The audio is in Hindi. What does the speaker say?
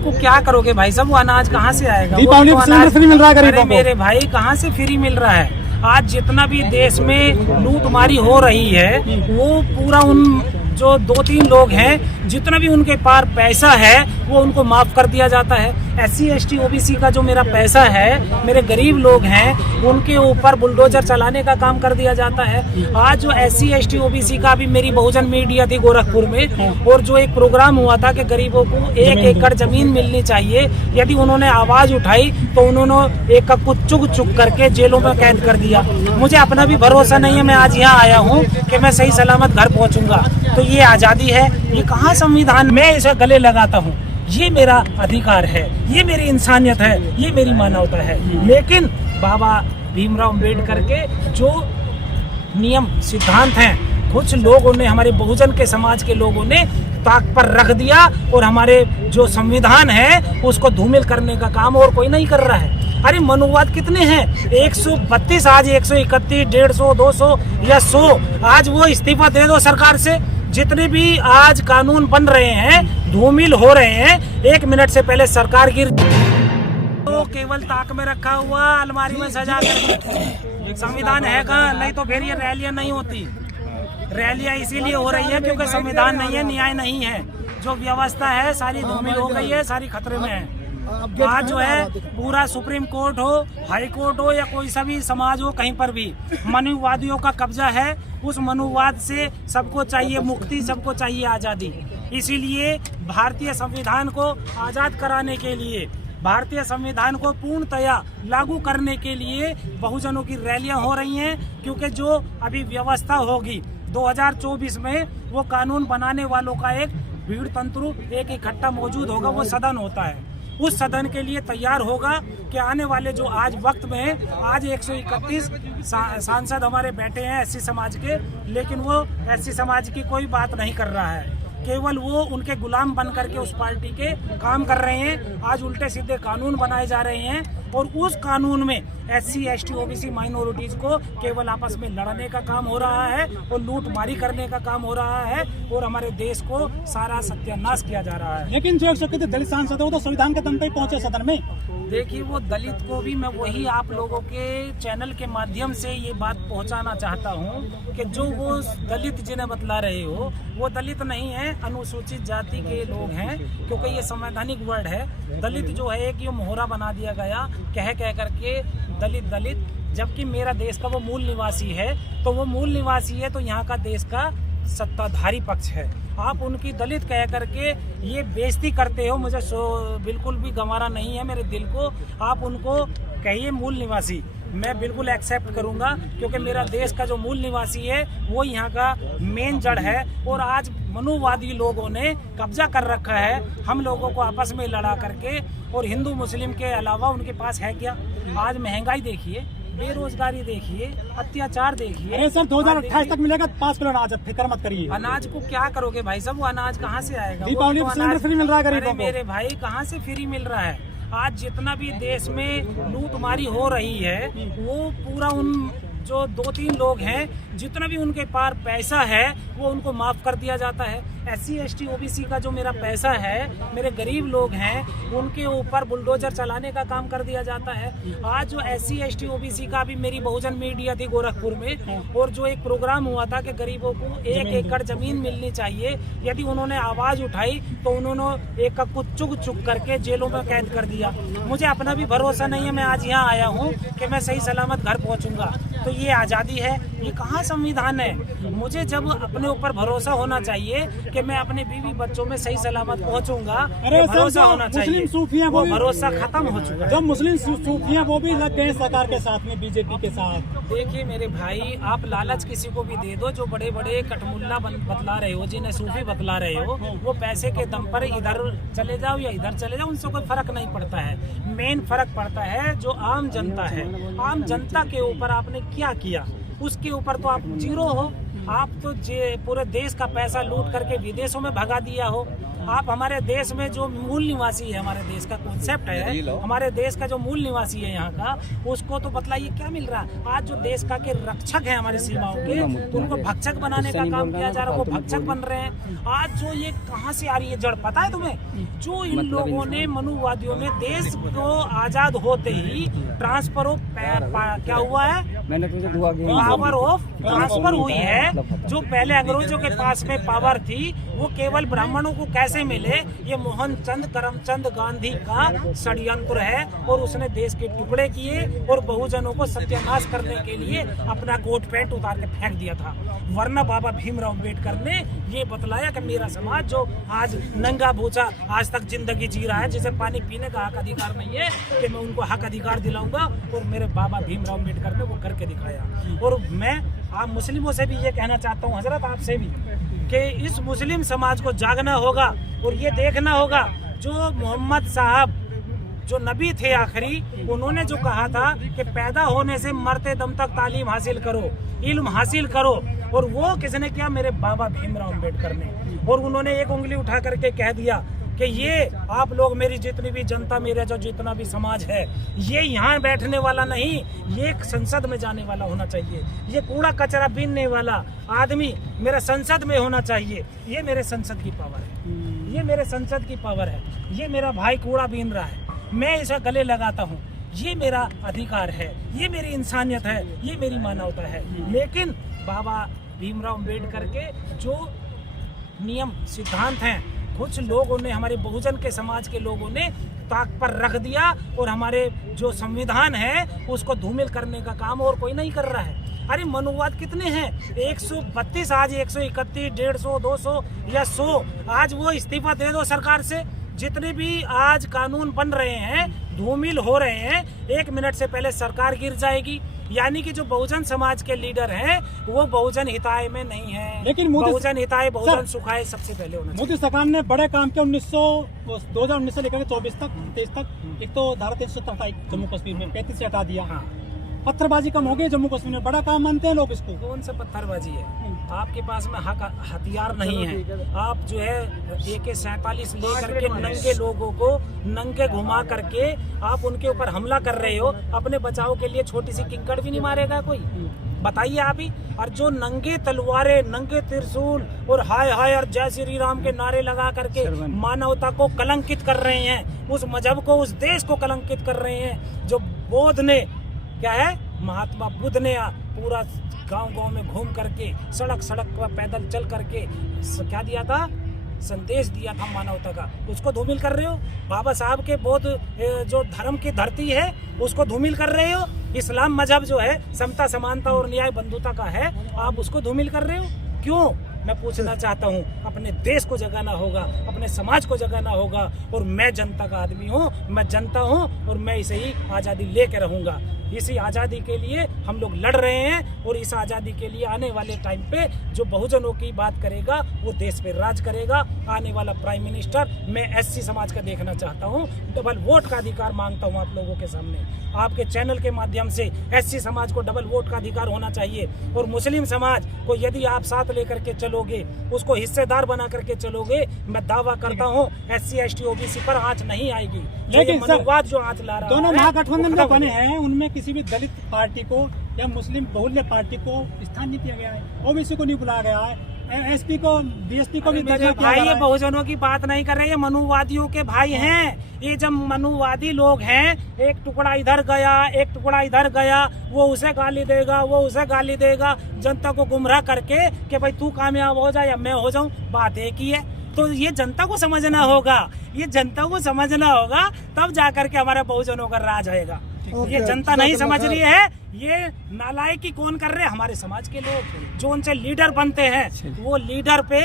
को क्या करोगे भाई साहब, वो अनाज कहाँ से आएगा? दीपावली वो सिलेंडर फ्री मिल रहा है गरीबों अरे को। मेरे भाई कहाँ से फ्री मिल रहा है? आज जितना भी देश में लूटमारी हो रही है वो पूरा उन जो 2-3 लोग हैं जितना भी उनके पास पैसा है वो उनको माफ कर दिया जाता है। SC ST OBC का जो मेरा पैसा है, मेरे गरीब लोग हैं उनके ऊपर बुलडोजर चलाने का काम कर दिया जाता है। आज जो SC ST OBC का भी मेरी बहुजन मीडिया थी गोरखपुर में, और जो एक प्रोग्राम हुआ था कि गरीबों को 1 एकड़ जमीन मिलनी चाहिए, यदि उन्होंने आवाज उठाई तो उन्होंने एक को चुग चुग करके जेलों में कैद कर दिया। मुझे अपना भी भरोसा नहीं है, मैं आज यहाँ आया हूँ कि मैं सही सलामत घर पहुँचूंगा। तो ये आज़ादी है, ये कहाँ संविधान में इसे गले लगाता हूँ? ये मेरा अधिकार है, ये मेरी इंसानियत है, ये मेरी मानवता है। लेकिन बाबा भीमराव अम्बेडकर के जो नियम सिद्धांत हैं कुछ लोगों ने, हमारे बहुजन के समाज के लोगों ने ताक पर रख दिया और हमारे जो संविधान है उसको धूमिल करने का काम और कोई नहीं कर रहा है। अरे मनुवाद कितने हैं? 132, आज 131, 150, 200 या 100। आज वो इस्तीफा दे दो सरकार से। जितने भी आज कानून बन रहे हैं धूमिल हो रहे हैं, 1 मिनट से पहले सरकार गिर तो केवल ताक में रखा हुआ, अलमारी में सजा कर। संविधान है कहाँ? नहीं तो फिर ये रैलियां नहीं होती। रैलियां इसीलिए हो रही है क्योंकि संविधान नहीं है, न्याय नहीं है। जो व्यवस्था है सारी धूमिल हो गई है, सारी खतरे में है। आज जो है पूरा सुप्रीम कोर्ट हो, हाई कोर्ट हो या कोई सा भी समाज हो, कहीं पर भी मनुवादियों का कब्जा है। उस मनुवाद से सबको चाहिए मुक्ति, सबको चाहिए आज़ादी। इसीलिए भारतीय संविधान को आज़ाद कराने के लिए, भारतीय संविधान को पूर्णतया लागू करने के लिए बहुजनों की रैलियां हो रही हैं। क्योंकि जो अभी व्यवस्था होगी 2024 में, वो कानून बनाने वालों का एक भीड़ तंत्र एक इकट्ठा मौजूद होगा, वो सदन होता है। उस सदन के लिए तैयार होगा कि आने वाले जो आज वक्त में आज 131 सांसद हमारे बैठे हैं SC समाज के, लेकिन वो SC समाज की कोई बात नहीं कर रहा है। केवल वो उनके गुलाम बन करके उस पार्टी के काम कर रहे हैं। आज उल्टे सीधे कानून बनाए जा रहे हैं और उस कानून में SC ST OBC माइनॉरिटीज को केवल आपस में लड़ने का काम हो रहा है और लूटमारी करने का काम हो रहा है और हमारे देश को सारा सत्यानाश किया जा रहा है। लेकिन जो दलित सांसद है वो तो संविधान के दम पे पहुंचे सदन में। देखिए, वो दलित को भी मैं वही आप लोगों के चैनल के माध्यम से ये बात पहुंचाना चाहता हूं कि जो वो दलित जिन्हें बतला रहे हो वो दलित नहीं है, अनुसूचित जाति के लोग हैं। क्योंकि ये संवैधानिक वर्ड है। दलित जो है एक ये मोहरा बना दिया गया कह करके दलित दलित, जबकि मेरा देश का वो मूल निवासी है। तो वो मूल निवासी है तो यहाँ का देश का सत्ताधारी पक्ष है। आप उनकी दलित कह करके ये बेइज्जती करते हो, मुझे बिल्कुल भी गंवारा नहीं है मेरे दिल को। आप उनको कहिए मूल निवासी, मैं बिल्कुल एक्सेप्ट करूंगा क्योंकि मेरा देश का जो मूल निवासी है वो यहाँ का मेन जड़ है। और आज मनुवादी लोगों ने कब्जा कर रखा है हम लोगों को आपस में लड़ा करके। और हिंदू मुस्लिम के अलावा उनके पास है क्या? आज महंगाई देखिए, बेरोजगारी देखिए, अत्याचार देखिए। अरे सर 2028 तक मिलेगा 5 किलो अनाज, फिक्र मत करिए। अनाज को क्या करोगे भाई साहब, वो अनाज कहाँ से आएगा? दीपावली सिलेंडर फ्री मिल रहा है गरीबों अरे को। मेरे भाई कहाँ से फ्री मिल रहा है? आज जितना भी देश में लूटमारी हो रही है वो पूरा उन जो 2-3 लोग हैं जितना भी उनके पास पैसा है वो उनको माफ कर दिया जाता है। SC ST OBC का जो मेरा पैसा है, मेरे गरीब लोग हैं उनके ऊपर बुलडोजर चलाने का काम कर दिया जाता है। आज जो SC ST OBC का भी मेरी बहुजन मीडिया थी गोरखपुर में, और जो एक प्रोग्राम हुआ था कि गरीबों को 1 एकड़ जमीन मिलनी चाहिए, यदि उन्होंने आवाज उठाई तो उन्होंने एक को चुग चुग करके जेलों में कैद कर दिया। मुझे अपना भी भरोसा नहीं है, मैं आज यहाँ आया हूँ कि मैं सही सलामत घर पहुँचूंगा। तो ये आज़ादी है, ये कहाँ संविधान है? मुझे जब अपने ऊपर भरोसा होना चाहिए कि मैं अपने बीवी बच्चों में सही सलामत पहुंचूंगा, भरोसा होना चाहिए। वो भरोसा खत्म हो चुका है। जब मुस्लिम सूफियां वो भी लग गए सरकार के साथ में, बीजेपी के साथ। देखिए मेरे भाई, आप लालच किसी को भी दे दो, जो बड़े बड़े कटमुल्ला बतला रहे हो, जिन्हें सूफी बतला रहे हो, वो पैसे के दम पर इधर चले जाओ या इधर चले जाओ, उनसे कोई फर्क नहीं पड़ता है। मेन फर्क पड़ता है जो आम जनता है। आम जनता के ऊपर आपने क्या किया, उसके ऊपर तो आप जीरो हो। आप तो पूरे देश का पैसा लूट करके विदेशों में भगा दिया हो। आप हमारे देश में जो मूल निवासी है, हमारे देश का कॉन्सेप्ट है, हमारे देश का जो मूल निवासी है यहाँ का, उसको तो बतलाइए क्या मिल रहा है। आज जो देश का के रक्षक है हमारे सीमाओं के, उनको भक्षक बनाने का काम किया जा रहा है, वो भक्षक बन रहे हैं। आज जो ये कहाँ से आ रही है जड़, पता है तुम्हें? जो इन लोगों ने, मनुवादियों ने, देश को आजाद होते ही ट्रांसफर ऑफ क्या हुआ है, पावर ऑफ ट्रांसफर हुई है। जो पहले अंग्रेजों के पास में पावर थी, वो केवल ब्राह्मणों को कैसे मिले, ये मोहनचंद करमचंद गांधी का षड्यंत्र है। और उसने देश के टुकड़े किए और बहुजनों को सत्यानाश करने के लिए अपना कोट पैंट उतार के फेंक दिया था। वरना बाबा भीमराव अम्बेडकर ने ये बतलाया कि मेरा समाज जो आज नंगा भूचा आज तक जिंदगी जी रहा है, जिसे पानी पीने का हक अधिकार नहीं है, कि मैं उनको हक अधिकार दिलाऊंगा। और मेरे बाबा भीमराव अम्बेडकर ने वो करके दिखाया। और मैं आप मुस्लिमों से भी ये कहना चाहता हूँ, हजरत आपसे भी, कि इस मुस्लिम समाज को जागना होगा और ये देखना होगा जो मोहम्मद साहब जो नबी थे आखिरी, उन्होंने जो कहा था कि पैदा होने से मरते दम तक तालीम हासिल करो, इल्म हासिल करो। और वो किसने किया? मेरे बाबा भीमराव अम्बेडकर ने। और उन्होंने एक उंगली उठा करके कह दिया कि ये आप लोग, मेरी जितनी भी जनता, मेरा जो जितना भी समाज है, ये यहाँ बैठने वाला नहीं, ये संसद में जाने वाला होना चाहिए। ये कूड़ा कचरा बीनने वाला आदमी मेरा संसद में होना चाहिए। ये मेरे संसद की पावर है, ये मेरे संसद की पावर है। ये मेरा भाई कूड़ा बीन रहा है, मैं इसे गले लगाता हूँ, ये मेरा अधिकार है, ये मेरी इंसानियत है, ये मेरी मानवता है। लेकिन बाबा भीमराव अम्बेडकर के जो नियम सिद्धांत हैं, कुछ लोगों ने, हमारे बहुजन के समाज के लोगों ने ताक पर रख दिया और हमारे जो संविधान है उसको धूमिल करने का काम और कोई नहीं कर रहा है। अरे मनुवाद कितने हैं? 132, आज 131, 150, 200 या 100। आज वो इस्तीफा दे दो सरकार से। जितने भी आज कानून बन रहे हैं, धूमिल हो रहे हैं, 1 मिनट से पहले सरकार गिर जाएगी। यानी कि जो बहुजन समाज के लीडर हैं वो बहुजन हिताय में नहीं है। लेकिन बहुजन हिताय, बहुजन सुखाय सबसे पहले होना चाहिए। मोदी सरकार ने बड़े काम किया 2019 से लेकर 24 तक, 23 तक। एक तो धारा 327 जम्मू कश्मीर में 35 से हटा दिया। हाँ। पत्थरबाजी कम हो गई जम्मू कश्मीर में, बड़ा काम मानते हैं लोग इसको। कौन सा पत्थरबाजी है? आपके पास में हथियार नहीं है। आप जो है AK-47 लेकर के नंगे लोगों को नंगे घुमा करके आप उनके ऊपर हमला कर रहे हो। अपने बचाव के लिए छोटी सी किंकड़ भी नहीं मारेगा कोई? बताइए आप ही। और जो नंगे तलवारें, नंगे त्रिशूल और हाय हाय और जय श्री राम के नारे लगा करके मानवता को कलंकित कर रहे हैं, उस मजहब को, उस देश को कलंकित कर रहे हैं। जो बौद्ध ने, क्या है, महात्मा बुद्ध ने पूरा गांव-गांव में घूम करके, सड़क सड़क पर पैदल चल करके क्या दिया था? संदेश दिया था मानवता का। उसको धूमिल कर रहे हो। बाबा साहब के बौद्ध जो धर्म की धरती है उसको धूमिल कर रहे हो। इस्लाम मजहब जो है समता, समानता और न्याय बंधुता का है, आप उसको धूमिल कर रहे हो। क्यों? मैं पूछना चाहता हूँ। अपने देश को जगाना होगा, अपने समाज को जगाना होगा। और मैं जनता का आदमी हूँ, मैं जनता हूँ और मैं इसे ही आज़ादी लेके रहूँगा। इसी आज़ादी के लिए हम लोग लड़ रहे हैं और इस आज़ादी के लिए आने वाले टाइम पे जो बहुजनों की बात करेगा वो देश पे राज करेगा। आने वाला प्राइम मिनिस्टर मैं SC समाज का देखना चाहता हूँ। डबल वोट का अधिकार मांगता हूँ आप लोगों के सामने। आपके चैनल के माध्यम से SC समाज को डबल वोट का अधिकार होना चाहिए। और मुस्लिम समाज को यदि आप साथ लेकर के चलोगे, उसको हिस्सेदार बना करके चलोगे, मैं दावा करता हूँ SC ST OBC पर आँच नहीं आएगी। लेकिन मनुवाद जो आँच ला रहा है, दोनों महागठबंधन जो बने हैं उनमें किसी भी दलित पार्टी को या मुस्लिम बहुल्य पार्टी को स्थान नहीं दिया गया है, OBC को नहीं बुलाया गया है, SP को, BSP को भी दर्जा किया गया है। ये बहुजनों की बात नहीं कर रहे, ये मनुवादियों के भाई हैं। ये जब मनुवादी लोग हैं, एक टुकड़ा इधर गया, एक टुकड़ा इधर गया, वो उसे गाली देगा, वो उसे गाली देगा, जनता को गुमराह करके कि भाई तू कामयाब हो जा या मैं हो जाऊं। बात एक ही है। तो ये जनता को समझना होगा, ये जनता को समझना होगा, तब जाकर के हमारा बहुजनों का राज आएगा। ये जनता नहीं समझ रही है। ये नालायकी कौन कर रहे हैं? हमारे समाज के लोग जो उनसे लीडर बनते हैं, वो लीडर पे